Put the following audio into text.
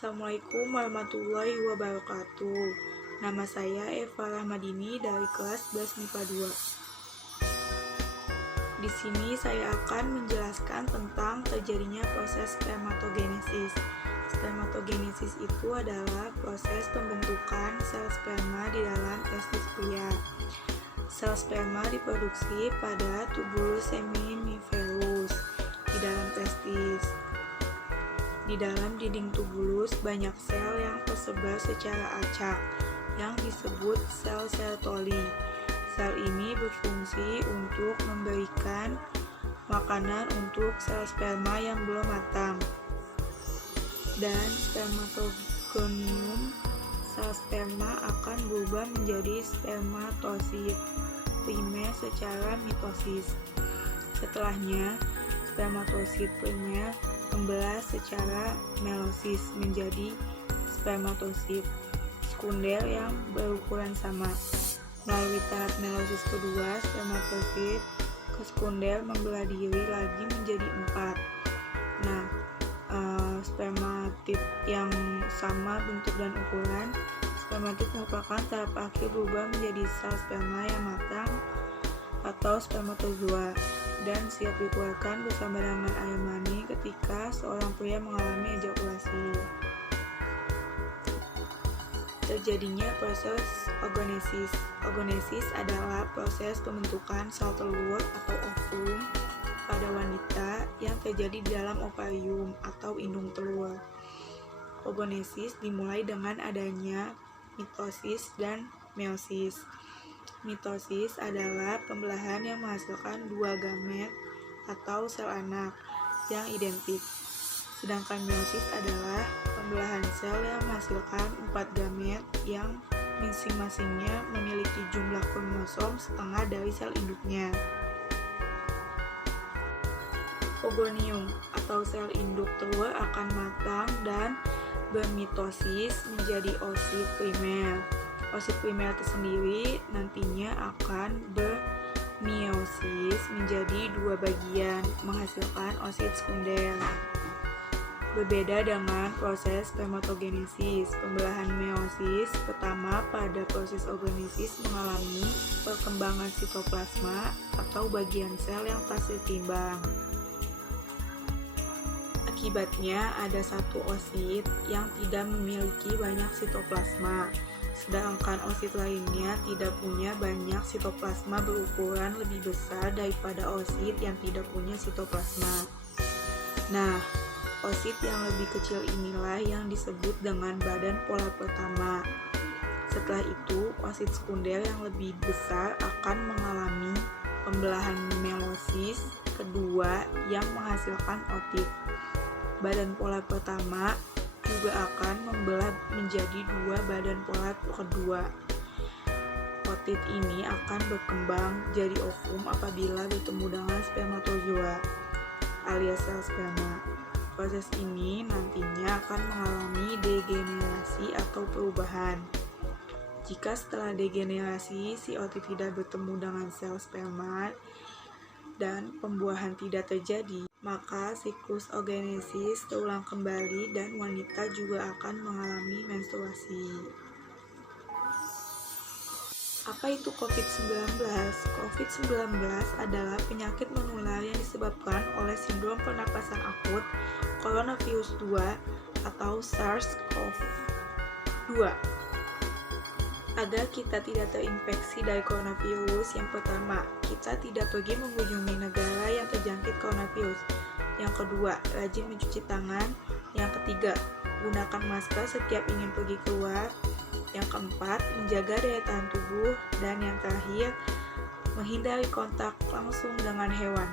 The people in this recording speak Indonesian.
Assalamualaikum warahmatullahi wabarakatuh. Nama saya Eva Rahmadini dari kelas 11 MIPA 2. Di sini saya akan menjelaskan tentang terjadinya proses spermatogenesis. Spermatogenesis itu adalah proses pembentukan sel sperma di dalam testis pria. Sel sperma diproduksi pada tubulus seminiferus di dalam testis. Di dalam dinding tubulus banyak sel yang tersebar secara acak yang disebut sel Sertoli. Sel ini berfungsi untuk memberikan makanan untuk sel sperma yang belum matang. Dan spermatogonium sel sperma akan berubah menjadi spermatosit primer secara mitosis. Setelahnya, spermatosit primer membelah secara meiosis menjadi spermatosit sekunder yang berukuran sama. Melalui tahap meiosis kedua, spermatosit sekunder membelah diri lagi menjadi 4. Spermatid yang sama bentuk dan ukuran. Spermatid merupakan tahap akhir berubah menjadi sel sperma yang matang atau spermatozoa dan siap dikeluarkan bersama dengan air mani ketika seorang pria mengalami ejakulasi. Terjadinya proses oogenesis. Oogenesis adalah proses pembentukan sel telur atau ovum pada wanita yang terjadi di dalam ovarium atau indung telur. Oogenesis dimulai dengan adanya mitosis dan meiosis. Mitosis adalah pembelahan yang menghasilkan 2 gamet atau sel anak yang identik. Sedangkan meiosis adalah pembelahan sel yang menghasilkan 4 gamet yang masing-masingnya memiliki jumlah kromosom setengah dari sel induknya. Ogonium atau sel induk telur akan matang dan bermitosis menjadi oosit primer. Oosit primer tersendiri nantinya akan bermeiosis menjadi 2 bagian, menghasilkan oosit sekunder. Berbeda dengan proses spermatogenesis, pembelahan meiosis pertama pada proses oogenesis mengalami perkembangan sitoplasma atau bagian sel yang tak seimbang. Akibatnya ada satu oosit yang tidak memiliki banyak sitoplasma, sedangkan oosit lainnya tidak punya banyak sitoplasma berukuran lebih besar daripada oosit yang tidak punya sitoplasma. Oosit yang lebih kecil inilah yang disebut dengan badan polar pertama. Setelah itu, oosit sekunder yang lebih besar akan mengalami pembelahan meiosis kedua yang menghasilkan ootit. Badan polar pertama juga akan membelah menjadi 2 badan polar kedua. Ootit ini akan berkembang jadi ovum apabila bertemu dengan spermatozoa alias sel sperma. Proses ini nantinya akan mengalami degenerasi atau perubahan. Jika setelah degenerasi si ootit tidak bertemu dengan sel sperma dan pembuahan tidak terjadi, maka siklus oogenesis terulang kembali dan wanita juga akan mengalami menstruasi. Apa itu COVID-19? COVID-19 adalah penyakit menular yang disebabkan oleh sindrom pernapasan akut coronavirus 2 atau SARS-CoV-2. Agar kita tidak terinfeksi dari coronavirus, yang pertama, kita tidak pergi mengunjungi negara yang terjangkit coronavirus. Yang kedua, rajin mencuci tangan. Yang ketiga, gunakan masker setiap ingin pergi keluar. Yang keempat, menjaga daya tahan tubuh. Dan yang terakhir, menghindari kontak langsung dengan hewan.